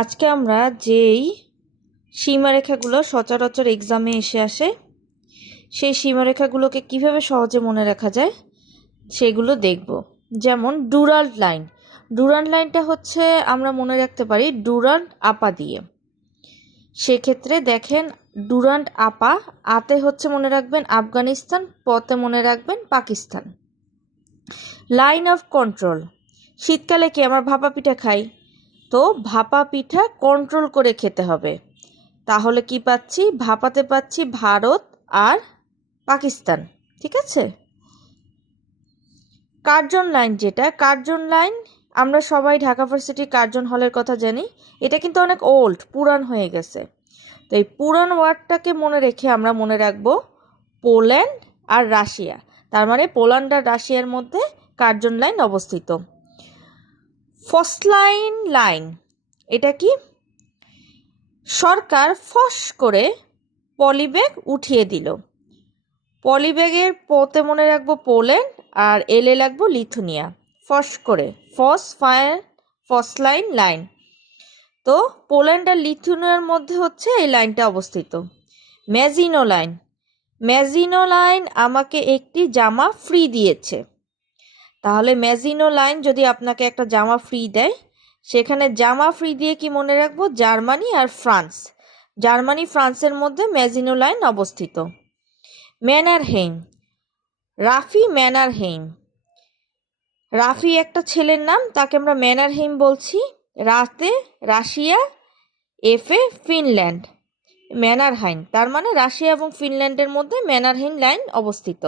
আজকে আমরা যেই সীমারেখাগুলো সচরাচর এক্সামে এসে আসে সেই সীমারেখাগুলোকে কিভাবে সহজে মনে রাখা যায় সেগুলো দেখব। যেমন ডুরান্ট লাইন। ডুরান্ট লাইনটা হচ্ছে আমরা মনে রাখতে পারি ডুরান্ট আপা দিয়ে। সেক্ষেত্রে দেখেন ডুরান্ট আপা, আতে হচ্ছে মনে রাখবেন আফগানিস্তান, পতে মনে রাখবেন পাকিস্তান। Line of control. শীতকালে কি আমরা ভাপা পিঠা খাই, তো ভাপা পিঠা কন্ট্রোল করে খেতে হবে। তাহলে কি পাচ্ছি, ভাপাতে পাচ্ছি ভারত আর পাকিস্তান। ঠিক আছে। কার্জন লাইন, যেটা কার্জন লাইন আমরা সবাই ঢাকা ভার্সিটির কার্জন হলের কথা জানি। এটা কিন্তু অনেক ওল্ড, পুরান হয়ে গেছে। তো এই পুরান ওয়ার্ডটাকে মনে রেখে আমরা মনে রাখবো পোল্যান্ড আর রাশিয়া। তার মানে পোল্যান্ড আর রাশিয়ার মধ্যে কার্জন লাইন অবস্থিত। ফসলাইন লাইন, এটা কি? সরকার ফস করে পলিব্যাগ উঠিয়ে দিল। পলিব্যাগের পতে মনে রাখবো পোল্যান্ড আর এলে লাগবো লিথুনিয়া। ফস করে, ফসলাইন লাইন। তো পোল্যান্ড আর লিথুনিয়ার মধ্যে হচ্ছে এই লাইনটা অবস্থিত। ম্যাজিনো লাইন। ম্যাজিনো লাইন আমাকে একটি জামা ফ্রি দিয়েছে। তাহলে ম্যাজিনো লাইন যদি আপনাকে একটা জামা ফ্রি দেয়, সেখানে জামা ফ্রি দিয়ে কি মনে রাখবো? জার্মানি আর ফ্রান্স। জার্মানি ফ্রান্সের মধ্যে ম্যাজিনো লাইন অবস্থিত। ম্যানারহেইম। রাফি ম্যানারহেইম। রাফি একটা ছেলের নাম, তাকে আমরা ম্যানারহেইম বলছি। রাতে রাশিয়া, এফে ফিনল্যান্ড। ম্যানারহাইম, তার মানে রাশিয়া এবং ফিনল্যান্ডের মধ্যে ম্যানারহেইম লাইন অবস্থিত।